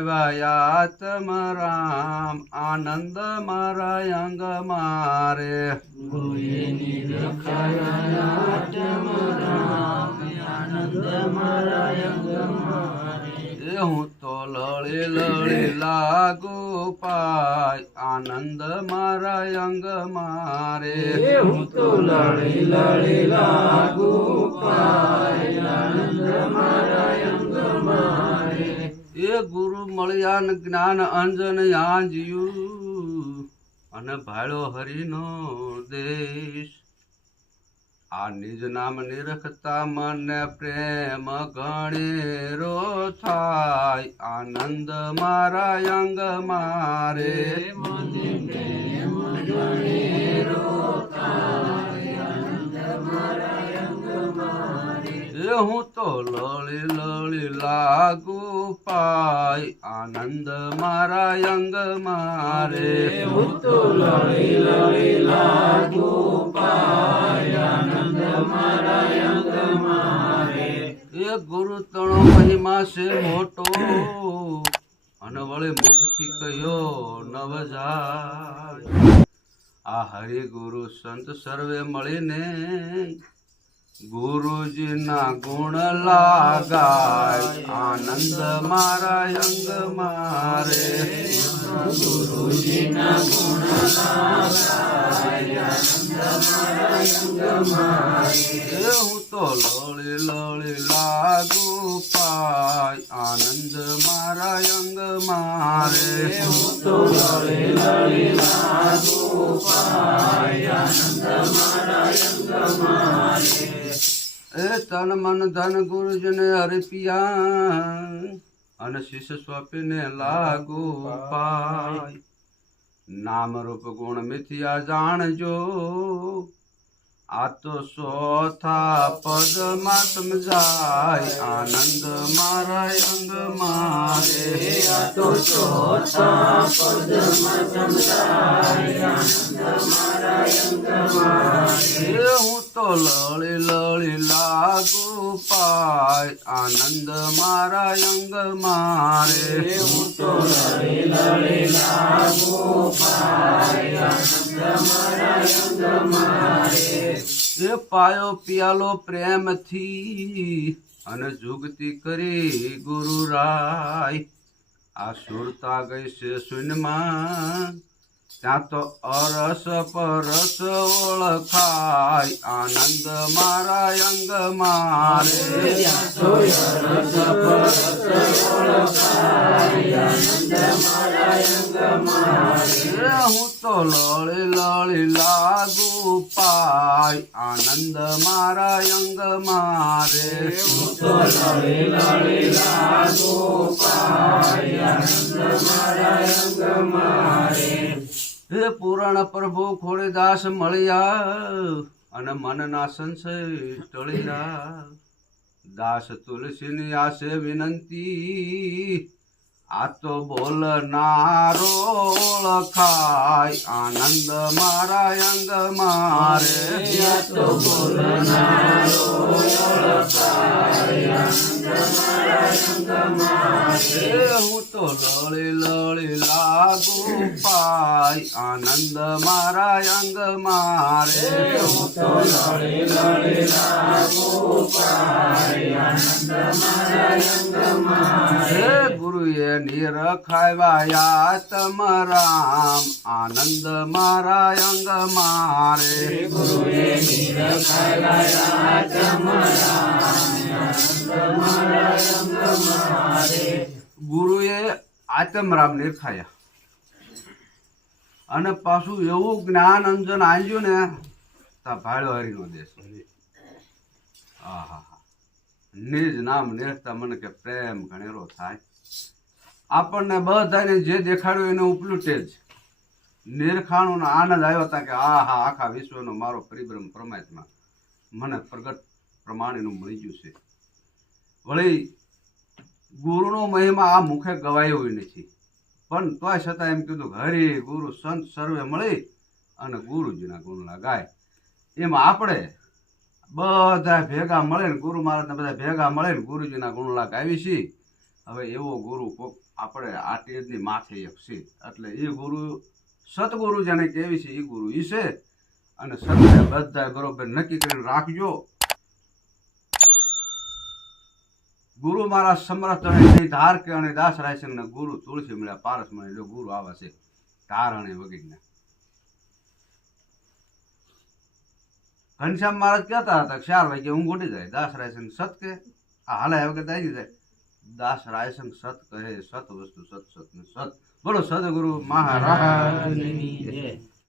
નિરખાવ્યા તમ રામ આનંદ મારા અંગ મારે ગુરુએ નિરખાયા તમ રામ આનંદ મારા અંગ મારે એ હું તો લળી લળી લાગુ પાય આનંદ મારા અંગ મારે હું તો લળી લળી લાગુ પાય આનંદ મારા અંગ મારે એ ગુરુ મળ્યા ને જ્ઞાન અંજન આંજ્યું અને ભાળ્યો હરિનો દેશ આ નિજ નામ નિરખતા મને પ્રેમ ગણેરો થાય આનંદ મારા અંગ મારે મને પ્રેમ ગણેરો થાય આનંદ મારા અંગ મારે એ હું તો લળી લળી લાગુ પાય આનંદ મારા અંગ મારે હું તો લળી લળી લાગુ પાય આનંદ મારા અંગ મારે એ ગુરુ તણો મહિમા છે મોટો અને વળી મુખથી કયો નવ જાય આ હરિ ગુરુ સંત સર્વે મળીને ગુરુજીના ગુણ લાગાય આનંદ મારા અંગ મારે ગુરુજીના ગુણ લાગાય આનંદ મારા અંગ મારે એ હું તો લળી લળી લાગુ પાય આનંદ મારા અંગ મારે હું તો લળી લળી લાગુ પાય આનંદ મારા અંગ મારે એ તન મન ધન ગુરુજને અર્પિયા અને શિષ્ય સ્વપીને લાગુ પાય નામ રૂપ ગુણ મિથ્યા જાણજો આ તો ચોથા પદમાં સમજાય આનંદ મારા અંગ મારે આ તો ચોથા પદમાં સમજાય આનંદ મારા અંગ મારે એ હું તો લળી લળી લાગુ પાય આનંદ મારા અંગ મારે હું તો લળી લળી લાગુ પાય આનંદ મારા અંગ મારે એ પાયો પિયાલો પ્રેમથી અને જુગતી કરી ગુરુ રાય આ સુરતા ગઈ છે શૂન્યમાં ત્યાં તો અરસ પરસ ઓળખાય આનંદ મારા અંગ મારે તો રસ પરસ ઓળખાય આનંદ મારા અંગ મારે હું તો લળી લળી લાગુ પાય આનંદ મારા અંગ મારે હું તો લળી લળી લાગુ પાય આનંદ મારા અંગ મારે હે પૂરણ પ્રભુ ખોડીદાસ મળ્યા અને મનના સંશય ટળ્યા દાસ તુલસીની આશે વિનંતી આ તો બોલનારો ઓળખાય આનંદ મારા અંગ મારે આ તો બોલનારો ઓળખાય આનંદ મારા અંગ મારે હું તો લળી લળી લાગુ પાય આનંદ મારા અંગ મારે હું તો લળી લળી લાગુ પાય આનંદ મારા અંગ મારે ગુરુએ નિરખાવ્યા તમ રામ આનંદ મારા અંગ મારે ગુરુએ નિરખાયા તમ રામ આનંદ મારા અંગ મારે ગુરુએ આત્મરામ નિરખાયા અને પાછું એવું જ્ઞાન અંજન આંજ્યું ને તા ભાળ્યો હરિનો દેશ આહા નિજ નામ નિરખતા મને કે પ્રેમ ઘણેરો થાય આપણને બધાને જે દેખાડ્યું એને ઉપલુટે જ નિરખાણું આનંદ આવ્યો હતા કે આખા વિશ્વનો મારો પરિબ્રહ્મ પરમાત્મા મને પ્રગટ પ્રમાણેનું મળી ગયું છે વળી ગુરુનો મહિમા આ મુખે ગવાયો નથી પણ તોય છતાં એમ કીધું હરિ ગુરુ સંત સર્વે મળી અને ગુરુજીના ગુણલા ગાય એમ આપણે બધા ભેગા મળે ને ગુરુ મહારાજને બધા ભેગા મળે ને ગુરુજીના ગુણલા ગાવી છીએ હવે એવો ગુરુ કોક આપણે આ ટેજની માથે એક છે એટલે એ ગુરુ સતગુરુ જેને કેવી છે એ ગુરુ ઈ છે. અને સત્ય બધા બરોબર નક્કી કરીને રાખજો. ગુરુ મારા સમર્થ અને ધાર કે અને દાસ રાયસંગ ને ગુરુ તુલસી મળ્યા પારસ મળે જો ગુરુ આવા છે ધારણે વગેરે. ઘનશ્યામ મહારાજ કહેતા હતા 4 વાગે ઊંઘ ઉડી જાય. દાસ રાયસંગ સત કે આ હાલે વખત આવી જાય. દાસ રાયસંગ સત કહે સત વસ્તુ સત સત ને સત. બોલો સદગુરુ મહારાજ.